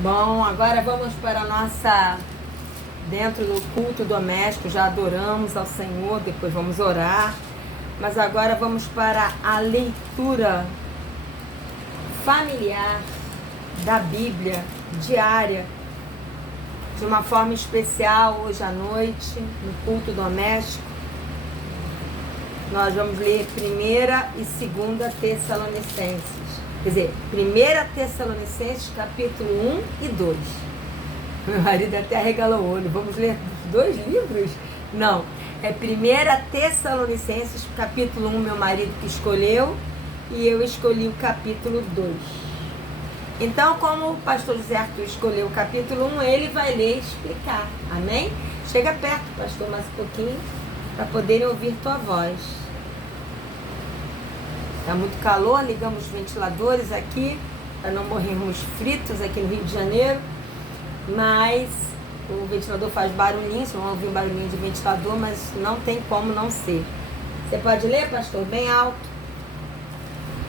Bom, agora vamos para a nossa... Dentro do culto doméstico, já adoramos ao Senhor, depois vamos orar. Mas agora vamos para a leitura familiar da Bíblia, diária, de uma forma especial, hoje à noite, no culto doméstico. Nós vamos ler 1ª e 2ª Tessalonicenses. Quer dizer, 1ª Tessalonicenses, capítulo 1 e 2. Meu marido até arregalou o olho. Vamos ler os 2 livros? Não. É 1ª Tessalonicenses, capítulo 1, meu marido que escolheu, e eu escolhi o capítulo 2. Então, como o pastor José Arthur escolheu o capítulo 1, ele vai ler e explicar. Amém? Chega perto, pastor, mais um pouquinho, para poderem ouvir tua voz. Está muito calor, ligamos os ventiladores aqui, para não morrermos fritos aqui no Rio de Janeiro. Mas o ventilador faz barulhinho, vocês vão ouvir um barulhinho de ventilador, mas não tem como não ser. Você pode ler, pastor, bem alto?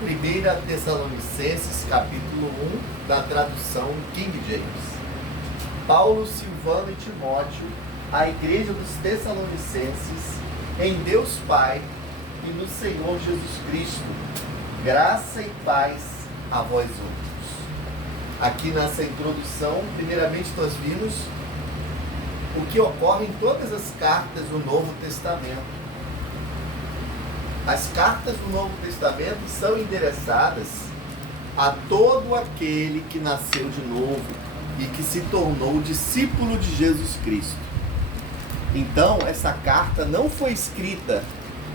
1ª Tessalonicenses, capítulo 1, da tradução King James. Paulo, Silvano e Timóteo, à igreja dos Tessalonicenses, em Deus Pai e no Senhor Jesus Cristo, graça e paz a vós outros. Aqui nessa introdução, primeiramente nós vimos o que ocorre em todas as cartas do Novo Testamento. As cartas do Novo Testamento são endereçadas a todo aquele que nasceu de novo e que se tornou discípulo de Jesus Cristo. Então, essa carta não foi escrita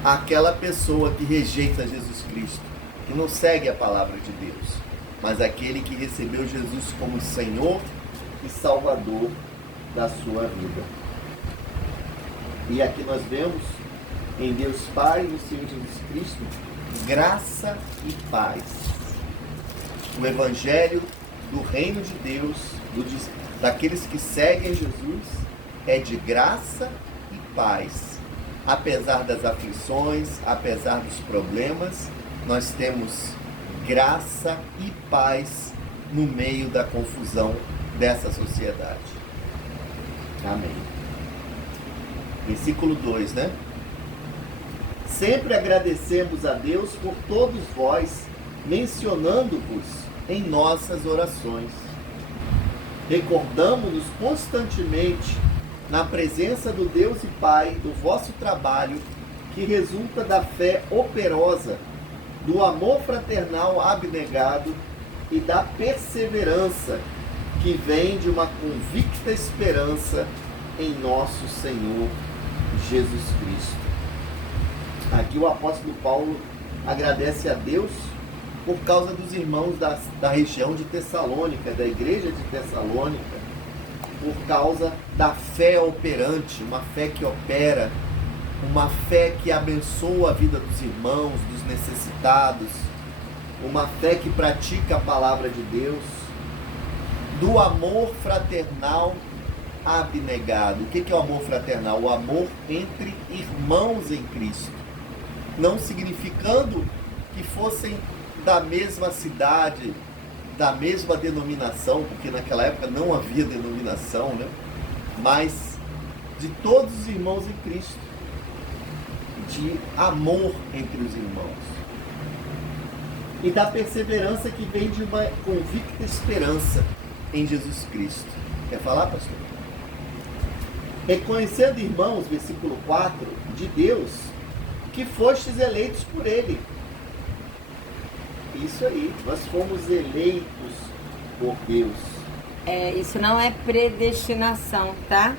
àquela pessoa que rejeita Jesus Cristo, que não segue a palavra de Deus, mas aquele que recebeu Jesus como Senhor e Salvador da sua vida. E aqui nós vemos em Deus Pai e no Senhor Jesus Cristo, graça e paz. O Evangelho do Reino de Deus, daqueles que seguem Jesus, é de graça e paz. Apesar das aflições, apesar dos problemas, nós temos graça e paz no meio da confusão dessa sociedade. Amém. Versículo 2, né? Sempre agradecemos a Deus por todos vós, mencionando-vos em nossas orações. Recordamos-nos constantemente na presença do Deus e Pai do vosso trabalho, que resulta da fé operosa, do amor fraternal abnegado e da perseverança que vem de uma convicta esperança em nosso Senhor Jesus Cristo. Aqui o apóstolo Paulo agradece a Deus por causa dos irmãos da região de Tessalônica, da igreja de Tessalônica, por causa da fé operante, uma fé que opera, uma fé que abençoa a vida dos irmãos, dos necessitados, uma fé que pratica a palavra de Deus, do amor fraternal abnegado. O que é o amor fraternal? O amor entre irmãos em Cristo. Não significando que fossem da mesma cidade, da mesma denominação, porque naquela época não havia denominação, né? Mas de todos os irmãos em Cristo, de amor entre os irmãos e da perseverança que vem de uma convicta esperança em Jesus Cristo. Quer falar, pastor? Reconhecendo, irmãos, versículo 4, de Deus, que fostes eleitos por Ele. Isso aí, nós fomos eleitos por Deus. Isso não é predestinação, tá?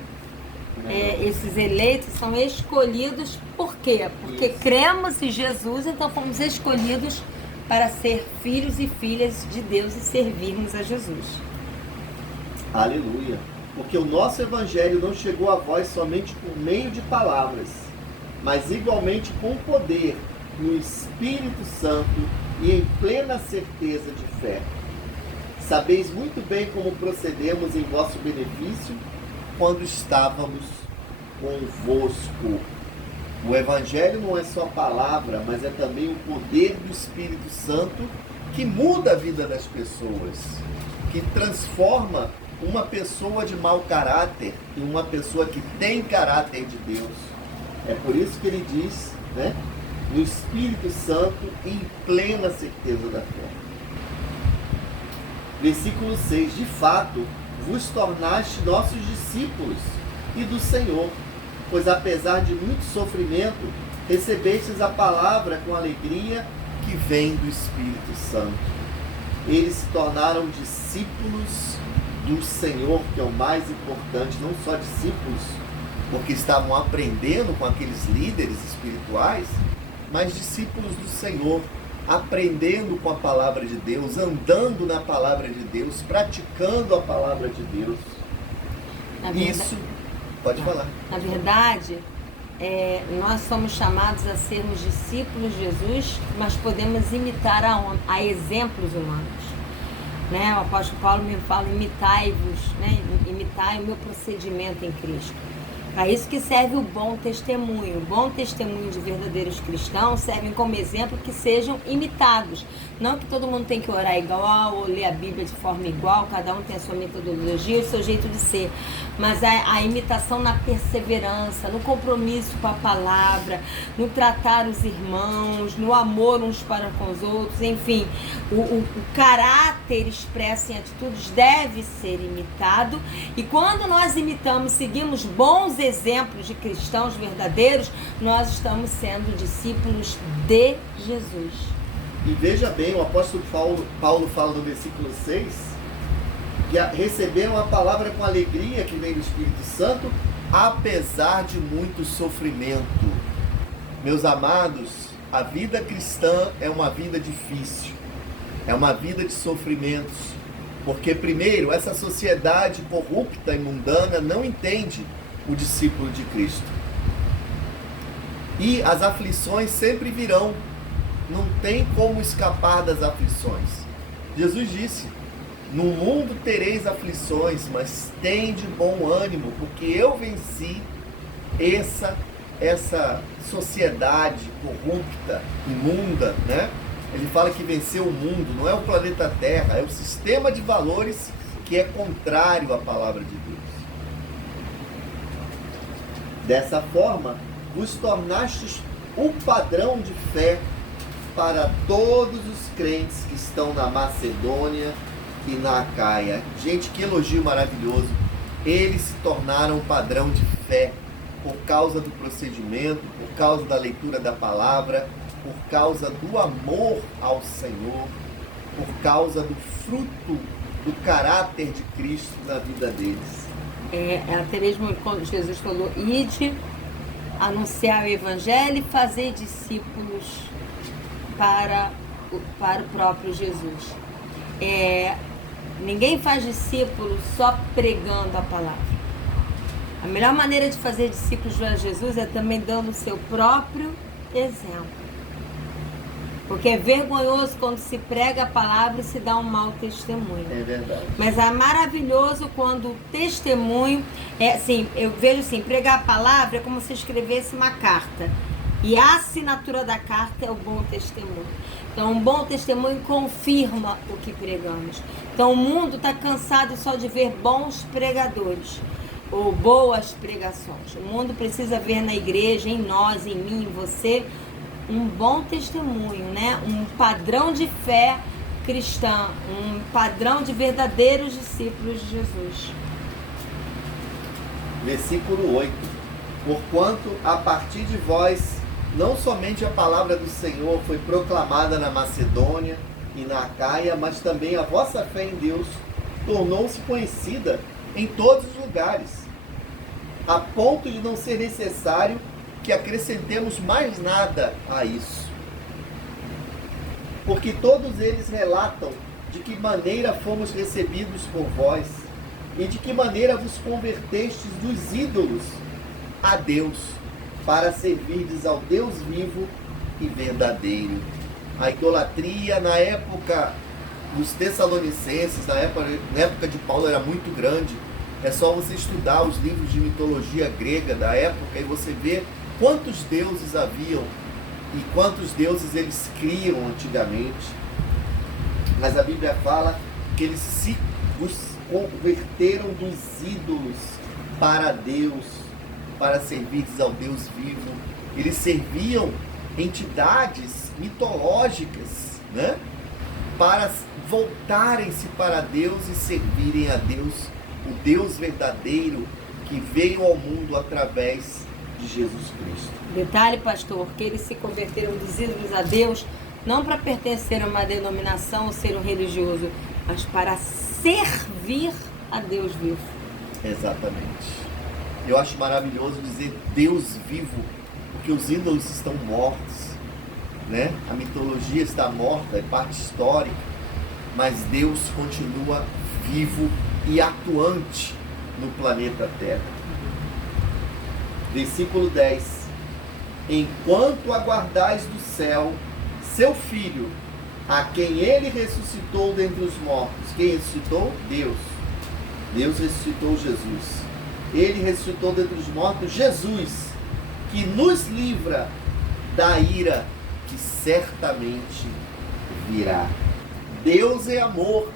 Esses eleitos são escolhidos por quê? Porque cremos em Jesus, então fomos escolhidos para ser filhos e filhas de Deus e servirmos a Jesus. Aleluia! Porque o nosso Evangelho não chegou a vós somente por meio de palavras, mas igualmente com poder, no Espírito Santo e em plena certeza de fé. Sabeis muito bem como procedemos em vosso benefício quando estávamos convosco. O Evangelho não é só palavra, mas é também o poder do Espírito Santo que muda a vida das pessoas, que transforma uma pessoa de mau caráter em uma pessoa que tem caráter de Deus. É por isso que ele diz, né, no Espírito Santo, em plena certeza da fé. Versículo 6: de fato, vos tornaste nossos discípulos e do Senhor, pois apesar de muito sofrimento, recebestes a palavra com alegria que vem do Espírito Santo. Eles se tornaram discípulos do Senhor, que é o mais importante, não só discípulos, porque estavam aprendendo com aqueles líderes espirituais, mas discípulos do Senhor, aprendendo com a palavra de Deus, andando na palavra de Deus, praticando a palavra de Deus. Isso, pode falar. Na verdade, nós somos chamados a sermos discípulos de Jesus, mas podemos imitar a exemplos humanos. Né? O apóstolo Paulo me fala: imitai-vos, né? Imitai o meu procedimento em Cristo. Para isso que serve o bom testemunho. O bom testemunho de verdadeiros cristãos servem como exemplo que sejam imitados. Não que todo mundo tem que orar igual ou ler a Bíblia de forma igual, cada um tem a sua metodologia e o seu jeito de ser. Mas a imitação na perseverança, no compromisso com a palavra, no tratar os irmãos, no amor uns para com os outros, enfim. O caráter expresso em atitudes deve ser imitado. E quando nós imitamos, seguimos bons exemplos de cristãos verdadeiros, nós estamos sendo discípulos de Jesus. E veja bem, o apóstolo Paulo fala no versículo 6, que receberam a palavra com alegria que vem do Espírito Santo, apesar de muito sofrimento. Meus amados, a vida cristã é uma vida difícil, é uma vida de sofrimentos, porque primeiro, essa sociedade corrupta e mundana não entende o discípulo de Cristo. E as aflições sempre virão. Não tem como escapar das aflições. Jesus disse: no mundo tereis aflições, mas tende bom ânimo, porque eu venci essa sociedade corrupta, imunda, né? Ele fala que venceu o mundo, não é o planeta Terra, é o sistema de valores que é contrário à palavra de Deus. Dessa forma, vos tornastes um padrão de fé para todos os crentes que estão na Macedônia e na Acaia. Gente, que elogio maravilhoso. Eles se tornaram um padrão de fé por causa do procedimento, por causa da leitura da palavra, por causa do amor ao Senhor, por causa do fruto do caráter de Cristo na vida deles. Até mesmo quando Jesus falou: ide, anunciar o Evangelho e fazer discípulos para o próprio Jesus. Ninguém faz discípulo só pregando a palavra. A melhor maneira de fazer discípulos de Jesus é também dando o seu próprio exemplo. Porque é vergonhoso quando se prega a palavra e se dá um mau testemunho. É verdade. Mas é maravilhoso quando o testemunho eu vejo assim, pregar a palavra é como se escrevesse uma carta. E a assinatura da carta é o bom testemunho. Então, um bom testemunho confirma o que pregamos. Então, o mundo está cansado só de ver bons pregadores ou boas pregações. O mundo precisa ver na igreja, em nós, em mim, em você, um bom testemunho, né? Um padrão de fé cristã, um padrão de verdadeiros discípulos de Jesus. Versículo 8. Porquanto a partir de vós não somente a palavra do Senhor foi proclamada na Macedônia e na Acaia, mas também a vossa fé em Deus tornou-se conhecida em todos os lugares, a ponto de não ser necessário que acrescentemos mais nada a isso. Porque todos eles relatam de que maneira fomos recebidos por vós e de que maneira vos convertestes dos ídolos a Deus, para servirdes ao Deus vivo e verdadeiro. A idolatria na época dos Tessalonicenses, na época de Paulo, era muito grande. É só você estudar os livros de mitologia grega da época e você vê quantos deuses haviam e quantos deuses eles criam antigamente. Mas a Bíblia fala que eles se converteram dos ídolos para Deus, para servir ao Deus vivo. Eles serviam entidades mitológicas, né? Para voltarem-se para Deus e servirem a Deus, o Deus verdadeiro que veio ao mundo através de Jesus Cristo. Detalhe, pastor, que eles se converteram dos ídolos a Deus, não para pertencer a uma denominação ou ser um religioso, mas para servir a Deus vivo. Exatamente. Eu acho maravilhoso dizer Deus vivo, porque os ídolos estão mortos, né? A mitologia está morta, é parte histórica, mas Deus continua vivo e atuante no planeta Terra. Versículo 10. Enquanto aguardais do céu seu Filho, a quem ele ressuscitou dentre os mortos. Quem ressuscitou? Deus. Deus ressuscitou Jesus. Ele ressuscitou dentre os mortos Jesus, que nos livra da ira que certamente virá. Deus é amor,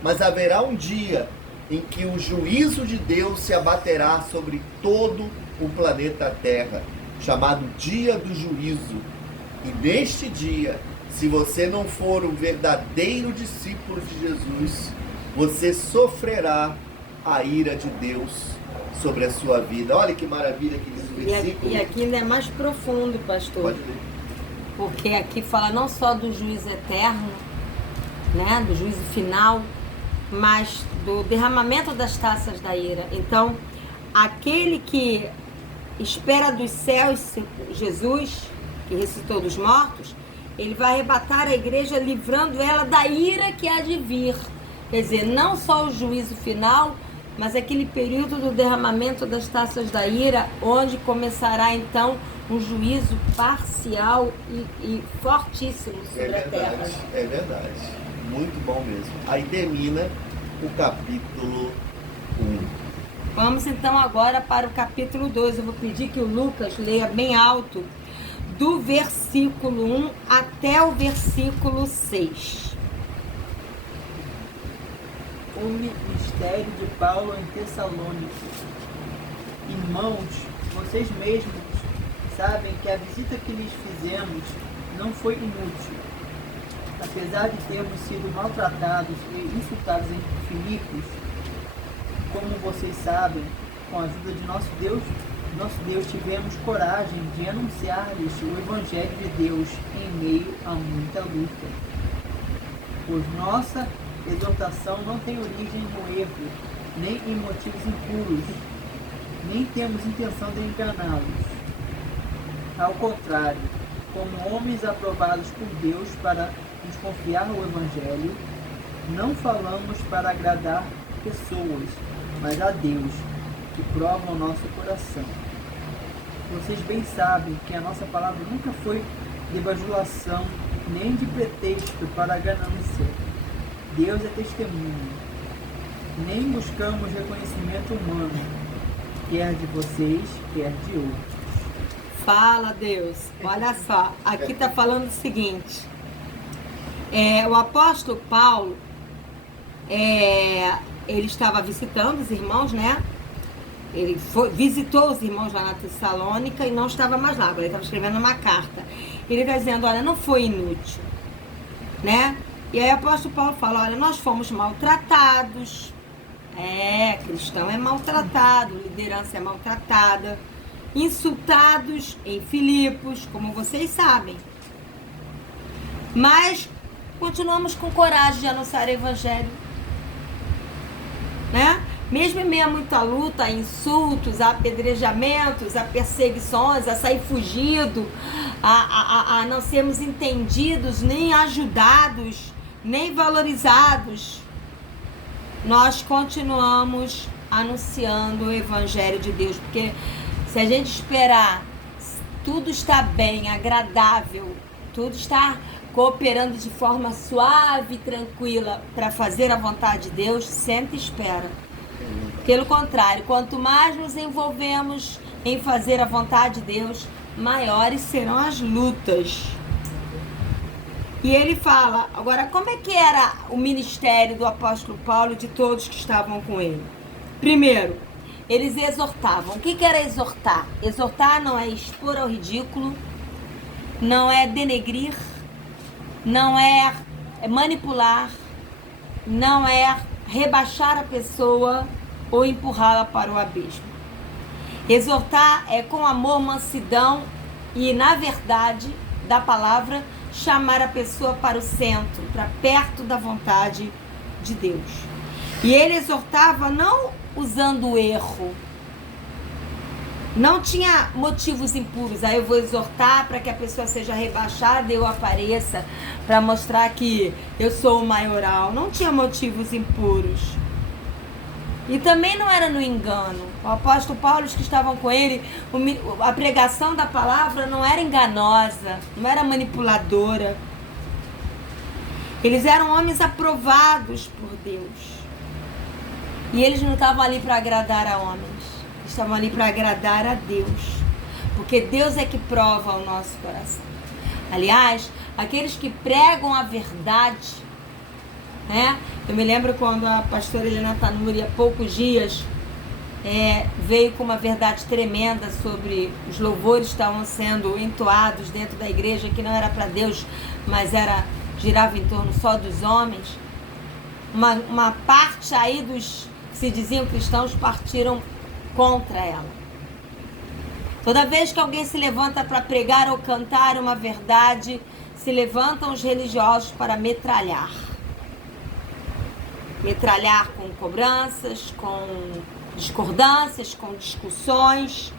mas haverá um dia em que o juízo de Deus se abaterá sobre todo o planeta Terra, chamado Dia do Juízo. E neste dia, se você não for um verdadeiro discípulo de Jesus, você sofrerá a ira de Deus sobre a sua vida. Olha que maravilha que diz o versículo. E aqui ainda é mais profundo, pastor. Pode ler. Porque aqui fala não só do juízo eterno, né, do juízo final, mas do derramamento das taças da ira. Então, aquele que espera dos céus Jesus, que ressuscitou dos mortos, ele vai arrebatar a igreja, livrando ela da ira que há de vir. Quer dizer, não só o juízo final, mas aquele período do derramamento das taças da ira, onde começará então um juízo parcial e fortíssimo sobre a terra. É verdade. Muito bom mesmo. Aí termina o capítulo 1. Vamos então agora para o capítulo 2. Eu vou pedir que o Lucas leia bem alto, do versículo 1 até o versículo 6. O mistério de Paulo em Tessalônica. Irmãos, vocês mesmos sabem que a visita que lhes fizemos não foi inútil. Apesar de termos sido maltratados e insultados em Filipos, como vocês sabem, com a ajuda de nosso Deus tivemos coragem de anunciar-lhes o Evangelho de Deus em meio a muita luta. Pois nossa exortação não tem origem no erro, nem em motivos impuros, nem temos intenção de enganá-los. Ao contrário, como homens aprovados por Deus para nos confiar o Evangelho, não falamos para agradar pessoas, mas a Deus, que prova o nosso coração. Vocês bem sabem que a nossa palavra nunca foi de bajulação, nem de pretexto para a ganância. Deus é testemunha. Nem buscamos reconhecimento humano, quer de vocês, quer de outros. Fala, Deus. Olha só, aqui está falando o seguinte. O apóstolo Paulo, ele estava visitando os irmãos, né? Ele visitou os irmãos lá na Tessalônica e não estava mais lá. Agora ele estava escrevendo uma carta. Ele está dizendo, olha, não foi inútil, né? E aí o apóstolo Paulo fala, olha, nós fomos maltratados. Cristão é maltratado, liderança é maltratada. Insultados em Filipos, como vocês sabem. Mas continuamos com coragem de anunciar o Evangelho, né? Mesmo em meio a muita luta, a insultos, a apedrejamentos, a perseguições, a sair fugido, a não sermos entendidos, nem ajudados, nem valorizados, nós continuamos anunciando o Evangelho de Deus, porque se a gente esperar tudo está bem, agradável, tudo está cooperando de forma suave e tranquila para fazer a vontade de Deus, senta e espera. Pelo contrário, quanto mais nos envolvemos em fazer a vontade de Deus, maiores serão as lutas. E ele fala, agora, como é que era o ministério do apóstolo Paulo e de todos que estavam com ele? Primeiro, eles exortavam. O que era exortar? Exortar não é expor ao ridículo, não é denegrir, não é manipular, não é rebaixar a pessoa ou empurrá-la para o abismo. Exortar é com amor, mansidão e, na verdade da palavra, chamar a pessoa para o centro, para perto da vontade de Deus. E ele exortava não usando o erro. Não tinha motivos impuros. Aí eu vou exortar para que a pessoa seja rebaixada e eu apareça para mostrar que eu sou o maioral. Não tinha motivos impuros. E também não era no engano. O apóstolo Paulo, os que estavam com ele, a pregação da palavra não era enganosa, não era manipuladora. Eles eram homens aprovados por Deus. E eles não estavam ali para agradar a homens. Estavam ali para agradar a Deus, porque Deus é que prova o nosso coração. Aliás, aqueles que pregam a verdade, né? Eu me lembro quando a pastora Helena Tanuri, há poucos dias, veio com uma verdade tremenda sobre os louvores que estavam sendo entoados dentro da igreja, que não era para Deus, mas girava em torno só dos homens. Uma parte aí dos que se diziam cristãos partiram contra ela. Toda vez que alguém se levanta para pregar ou cantar uma verdade, se levantam os religiosos para metralhar. Metralhar com cobranças, com discordâncias, com discussões.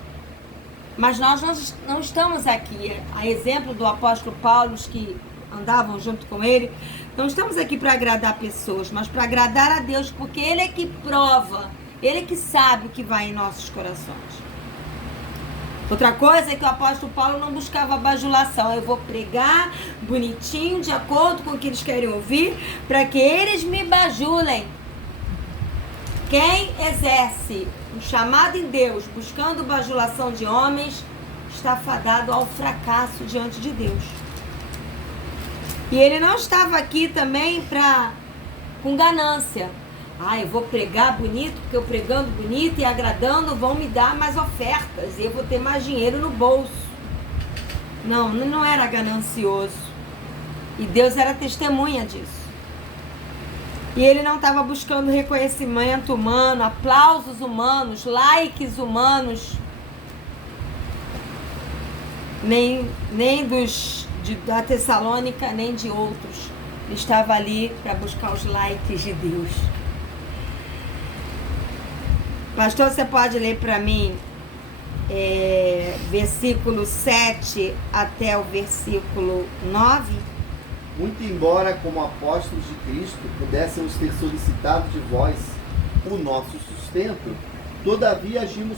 Mas nós não estamos aqui, a exemplo do apóstolo Paulo, os que andavam junto com ele, não estamos aqui para agradar pessoas, mas para agradar a Deus, porque Ele é que prova, Ele é que sabe o que vai em nossos corações. Outra coisa é que o apóstolo Paulo não buscava bajulação. Eu vou pregar bonitinho, de acordo com o que eles querem ouvir, para que eles me bajulem. Quem exerce um chamado em Deus, buscando bajulação de homens, está fadado ao fracasso diante de Deus. E ele não estava aqui também com ganância. Eu vou pregar bonito, porque eu pregando bonito e agradando vão me dar mais ofertas e eu vou ter mais dinheiro no bolso. Não era ganancioso. E Deus era testemunha disso. E ele não estava buscando reconhecimento humano, aplausos humanos, likes humanos, nem da Tessalônica, nem de outros. Ele estava ali para buscar os likes de Deus. Pastor, você pode ler para mim versículo 7 até o versículo 9? Muito embora, como apóstolos de Cristo, pudéssemos ter solicitado de vós o nosso sustento, todavia agimos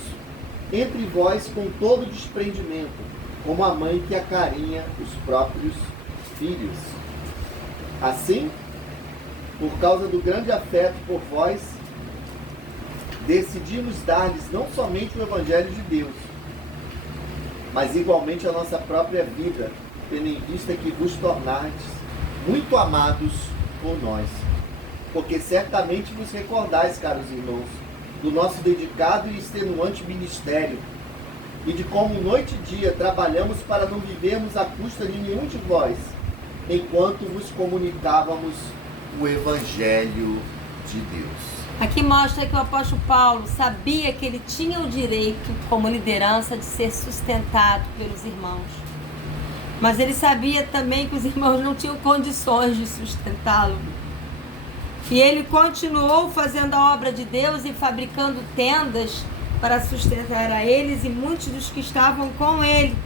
entre vós com todo desprendimento, como a mãe que acarinha os próprios filhos. Assim, por causa do grande afeto por vós, decidimos dar-lhes não somente o Evangelho de Deus, mas igualmente a nossa própria vida, tendo em vista que vos tornastes muito amados por nós. Porque certamente vos recordais, caros irmãos, do nosso dedicado e extenuante ministério, e de como noite e dia trabalhamos para não vivermos à custa de nenhum de vós, enquanto vos comunicávamos o Evangelho de Deus. Aqui mostra que o apóstolo Paulo sabia que ele tinha o direito, como liderança, de ser sustentado pelos irmãos. Mas ele sabia também que os irmãos não tinham condições de sustentá-lo. E ele continuou fazendo a obra de Deus e fabricando tendas para sustentar a eles e muitos dos que estavam com ele.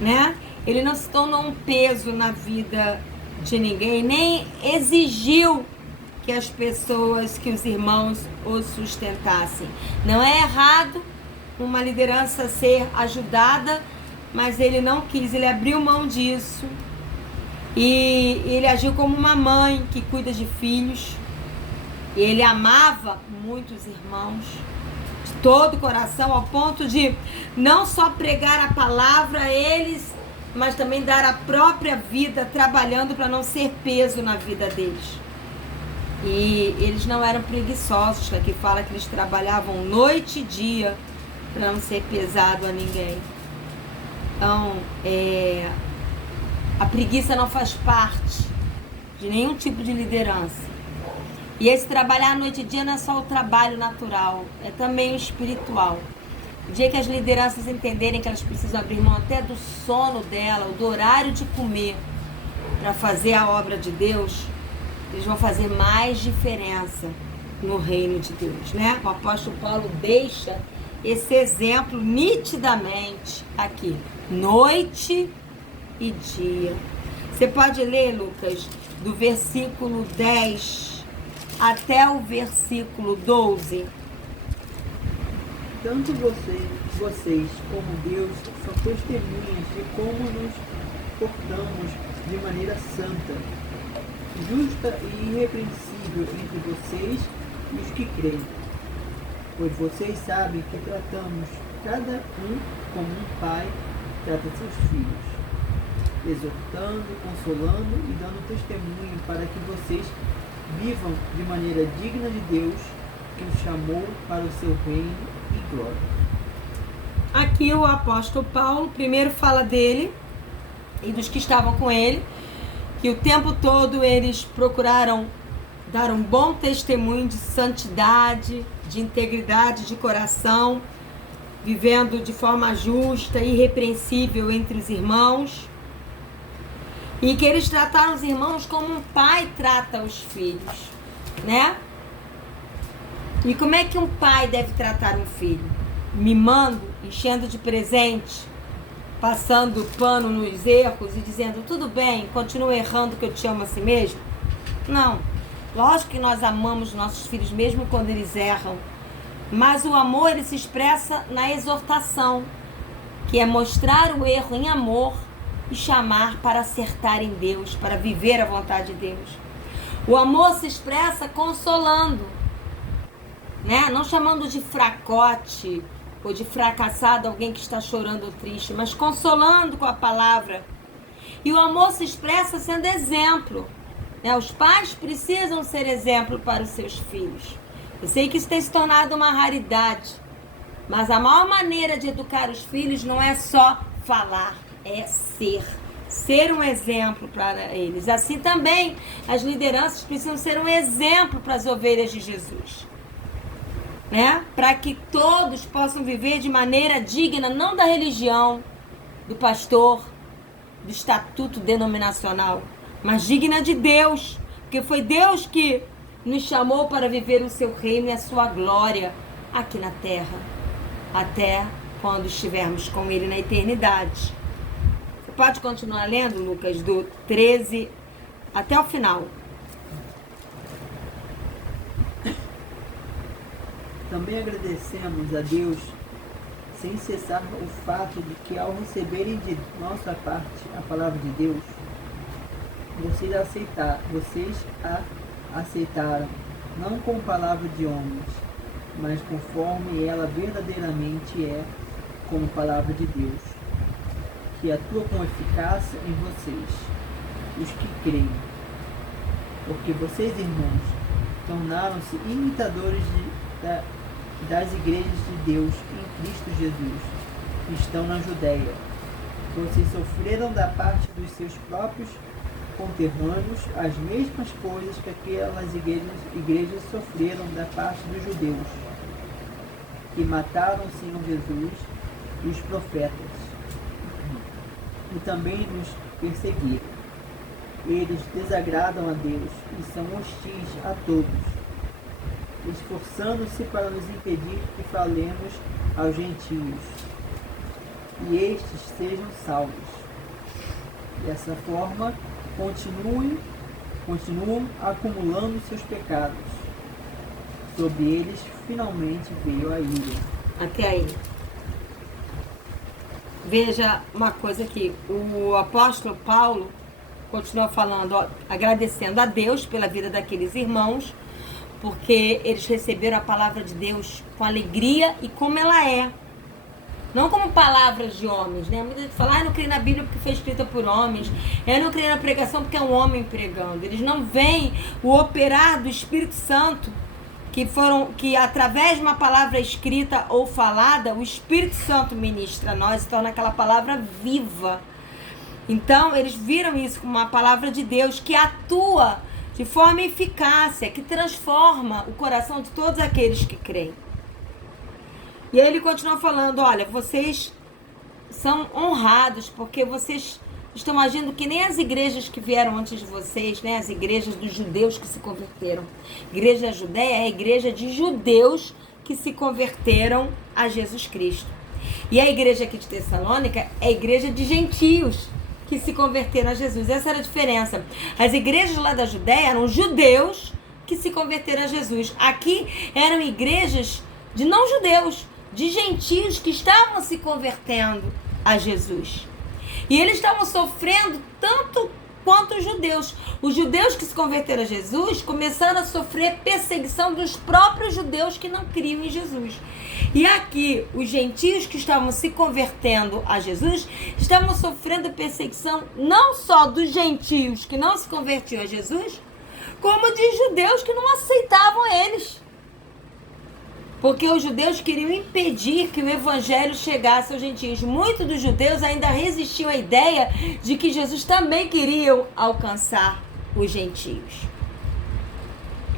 Né? Ele não se tornou um peso na vida de ninguém, nem exigiu que as pessoas, que os irmãos os sustentassem. Não é errado uma liderança ser ajudada, mas ele não quis, ele abriu mão disso. E ele agiu como uma mãe que cuida de filhos. E ele amava muitos irmãos de todo o coração, ao ponto de não só pregar a palavra, eles mas também dar a própria vida trabalhando para não ser peso na vida deles. E eles não eram preguiçosos, que aqui fala que eles trabalhavam noite e dia para não ser pesado a ninguém. Então, a preguiça não faz parte de nenhum tipo de liderança. E esse trabalhar noite e dia não é só o trabalho natural, é também o espiritual. O dia que as lideranças entenderem que elas precisam abrir mão até do sono dela, do horário de comer, para fazer a obra de Deus, eles vão fazer mais diferença no reino de Deus, né? O apóstolo Paulo deixa esse exemplo nitidamente aqui, noite e dia. Você pode ler, Lucas, do versículo 10 até o versículo 12. Tanto vocês como Deus são testemunhas de como nos portamos de maneira santa, justa e irrepreensível entre vocês e os que creem. Pois vocês sabem que tratamos cada um como um pai trata seus filhos, exortando, consolando e dando testemunho para que vocês vivam de maneira digna de Deus, que os chamou para o seu reino e glória. Aqui o apóstolo Paulo primeiro fala dele e dos que estavam com ele, que o tempo todo eles procuraram dar um bom testemunho de santidade, de integridade de coração, vivendo de forma justa e irrepreensível entre os irmãos, e que eles trataram os irmãos como um pai trata os filhos, né? E como é que um pai deve tratar um filho? Mimando, enchendo de presente, passando pano nos erros e dizendo, tudo bem, continua errando que eu te amo assim mesmo? Não. Lógico que nós amamos nossos filhos mesmo quando eles erram, mas o amor ele se expressa na exortação, que é mostrar o erro em amor e chamar para acertar em Deus, para viver a vontade de Deus. O amor se expressa consolando, né? Não chamando de fracote ou de fracassado alguém que está chorando ou triste, mas consolando com a palavra. E o amor se expressa sendo exemplo, né? Os pais precisam ser exemplo para os seus filhos. Eu sei que isso tem se tornado uma raridade, mas a maior maneira de educar os filhos não é só falar, é ser um exemplo para eles. Assim também as lideranças precisam ser um exemplo para as ovelhas de Jesus, né? Para que todos possam viver de maneira digna, não da religião, do pastor, do estatuto denominacional, mas digna de Deus, porque foi Deus que nos chamou para viver o seu reino e a sua glória aqui na terra, até quando estivermos com ele na eternidade. Você pode continuar lendo, Lucas, do 13 até o final. Também agradecemos a Deus sem cessar o fato de que ao receberem de nossa parte a palavra de Deus, vocês a aceitaram, não com palavra de homens, mas conforme ela verdadeiramente é, como palavra de Deus, que atua com eficácia em vocês, os que creem. Porque vocês, irmãos, tornaram-se imitadores das igrejas de Deus em Cristo Jesus, que estão na Judéia. Vocês sofreram da parte dos seus próprios conterrâneos as mesmas coisas que aquelas igrejas sofreram da parte dos judeus, que mataram o Senhor Jesus e os profetas, e também nos perseguiram. Eles desagradam a Deus e são hostis a todos, esforçando-se para nos impedir que falemos aos gentios, e estes sejam salvos. Dessa forma, continuam acumulando seus pecados. Sobre eles, finalmente, veio a ira. Até aí. Veja uma coisa aqui. O apóstolo Paulo continua falando, ó, agradecendo a Deus pela vida daqueles irmãos, porque eles receberam a palavra de Deus com alegria e como ela é. Não como palavras de homens, né? Muita gente fala, eu não creio na Bíblia porque foi escrita por homens. Eu não creio na pregação porque é um homem pregando. Eles não veem o operar do Espírito Santo, que através de uma palavra escrita ou falada, o Espírito Santo ministra a nós e torna aquela palavra viva. Então, eles viram isso como uma palavra de Deus que atua de forma eficácia, que transforma o coração de todos aqueles que creem. E aí ele continua falando, olha, vocês são honrados porque vocês estão agindo que nem as igrejas que vieram antes de vocês, né? As igrejas dos judeus que se converteram. Igreja da Judéia é a igreja de judeus que se converteram a Jesus Cristo. E a igreja aqui de Tessalônica é a igreja de gentios que se converteram a Jesus. Essa era a diferença. As igrejas lá da Judéia eram judeus que se converteram a Jesus. Aqui eram igrejas de não judeus, de gentios que estavam se convertendo a Jesus. E eles estavam sofrendo tanto quanto os judeus. Os judeus que se converteram a Jesus começaram a sofrer perseguição dos próprios judeus que não criam em Jesus. E aqui, os gentios que estavam se convertendo a Jesus estavam sofrendo perseguição não só dos gentios que não se convertiam a Jesus, como de judeus que não aceitavam eles. Porque os judeus queriam impedir que o evangelho chegasse aos gentios. Muitos dos judeus ainda resistiam à ideia de que Jesus também queria alcançar os gentios.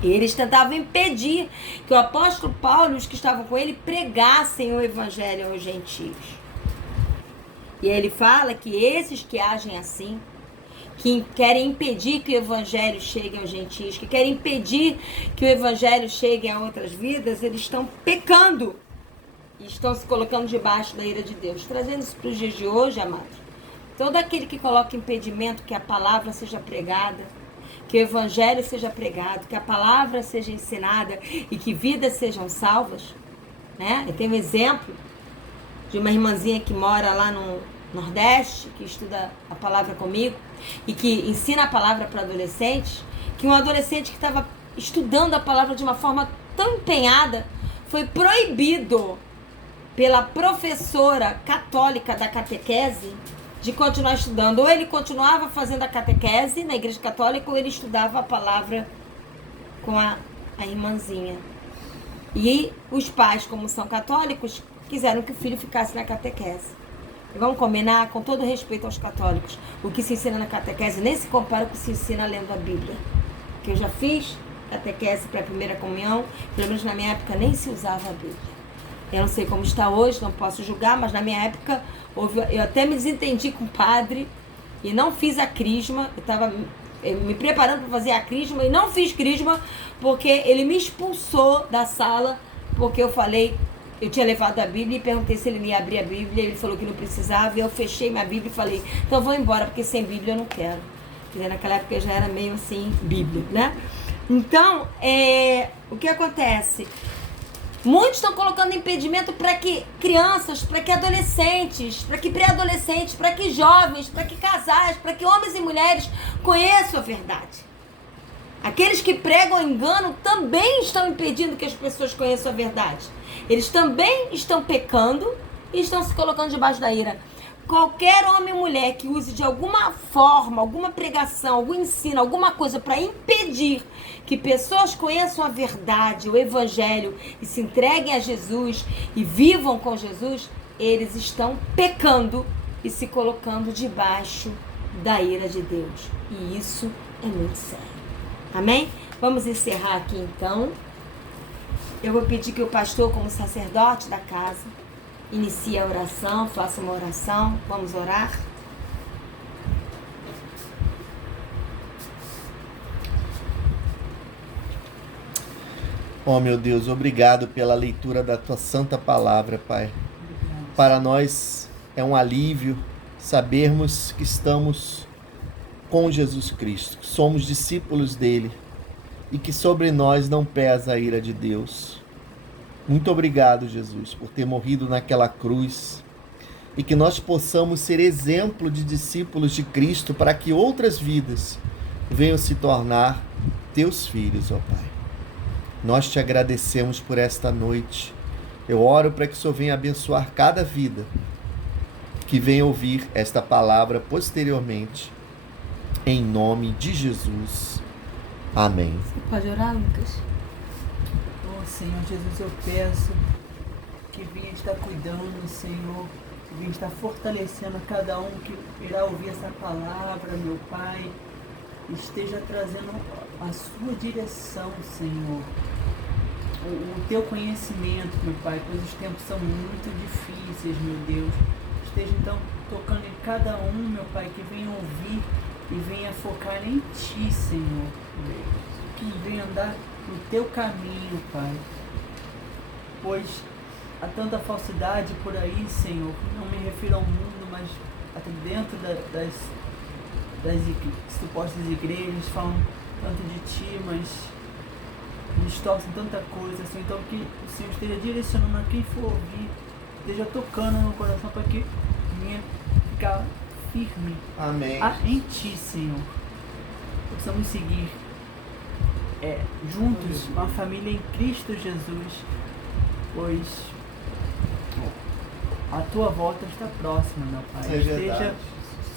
E eles tentavam impedir que o apóstolo Paulo e os que estavam com ele pregassem o evangelho aos gentios. E ele fala que esses que agem assim, que querem impedir que o evangelho chegue aos gentios, que querem impedir que o evangelho chegue a outras vidas, eles estão pecando e estão se colocando debaixo da ira de Deus. Trazendo isso para os dias de hoje, amados, todo aquele que coloca impedimento que a palavra seja pregada, que o evangelho seja pregado, que a palavra seja ensinada e que vidas sejam salvas, né? Eu tenho um exemplo de uma irmãzinha que mora lá no Nordeste, que estuda a palavra comigo e que ensina a palavra para adolescentes, que um adolescente que estava estudando a palavra de uma forma tão empenhada foi proibido pela professora católica da catequese de continuar estudando. Ou ele continuava fazendo a catequese na igreja católica, ou ele estudava a palavra com a irmãzinha. E os pais, como são católicos, quiseram que o filho ficasse na catequese. Vamos combinar, com todo respeito aos católicos, o que se ensina na catequese nem se compara com o que se ensina lendo a Bíblia. Que eu já fiz catequese para a primeira comunhão, pelo menos na minha época nem se usava a Bíblia. Eu não sei como está hoje, não posso julgar, mas na minha época eu até me desentendi com o padre e não fiz a crisma. Eu estava me preparando para fazer a crisma e não fiz crisma porque ele me expulsou da sala porque eu falei... Eu tinha levado a Bíblia e perguntei se ele me ia abrir a Bíblia. Ele falou que não precisava. E eu fechei minha Bíblia e falei, então vou embora, porque sem Bíblia eu não quero. Porque naquela época eu já era meio assim, Bíblia, né? Então, o que acontece? Muitos estão colocando impedimento para que crianças, para que adolescentes, para que pré-adolescentes, para que jovens, para que casais, para que homens e mulheres conheçam a verdade. Aqueles que pregam engano também estão impedindo que as pessoas conheçam a verdade. Eles também estão pecando e estão se colocando debaixo da ira. Qualquer homem ou mulher que use de alguma forma, alguma pregação, algum ensino, alguma coisa para impedir que pessoas conheçam a verdade, o evangelho e se entreguem a Jesus e vivam com Jesus, eles estão pecando e se colocando debaixo da ira de Deus. E isso é muito sério. Amém? Vamos encerrar aqui então. Eu vou pedir que o pastor, como sacerdote da casa, inicie a oração, faça uma oração. Vamos orar? Oh, meu Deus, obrigado pela leitura da Tua Santa Palavra, Pai. Para nós é um alívio sabermos que estamos com Jesus Cristo, que somos discípulos dele e que sobre nós não pesa a ira de Deus. Muito obrigado, Jesus, por ter morrido naquela cruz e que nós possamos ser exemplo de discípulos de Cristo para que outras vidas venham se tornar teus filhos, ó Pai. Nós te agradecemos por esta noite, Eu oro para que o Senhor venha abençoar cada vida que venha ouvir esta palavra posteriormente. Em nome de Jesus. Amém. Você pode orar, Lucas? Oh, Senhor Jesus, eu peço que venha estar cuidando, Senhor, que venha estar fortalecendo cada um que irá ouvir essa palavra, meu Pai. Esteja trazendo a sua direção, Senhor. O teu conhecimento, meu Pai, pois os tempos são muito difíceis, meu Deus. Esteja então tocando em cada um, meu Pai, que venha ouvir e venha focar em Ti, Senhor. Que venha andar no Teu caminho, Pai. Pois há tanta falsidade por aí, Senhor. Não me refiro ao mundo, mas até dentro das supostas igrejas falam tanto de Ti, mas distorcem tanta coisa, Senhor. Então que o Senhor esteja direcionando a quem for ouvir, esteja tocando no coração para que venha ficar firme. Amém. Em Ti, Senhor. Possamos seguir juntos, uma família em Cristo Jesus, pois a Tua volta está próxima, meu Pai. É Esteja, verdade.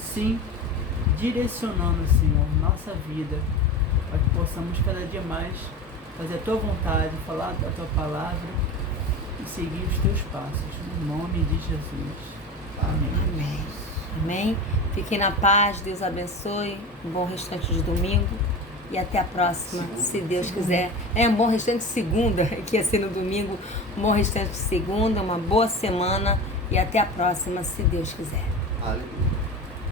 sim, direcionando, Senhor, nossa vida, para que possamos cada dia mais fazer a Tua vontade, falar da Tua palavra e seguir os Teus passos, no nome de Jesus. Amém. Amém. Amém. Fiquem na paz, Deus abençoe. Um bom restante de domingo. E até a próxima, se Deus quiser. Um bom restante de segunda, que ia ser no domingo. Um bom restante de segunda, uma boa semana. E até a próxima, se Deus quiser. Aleluia.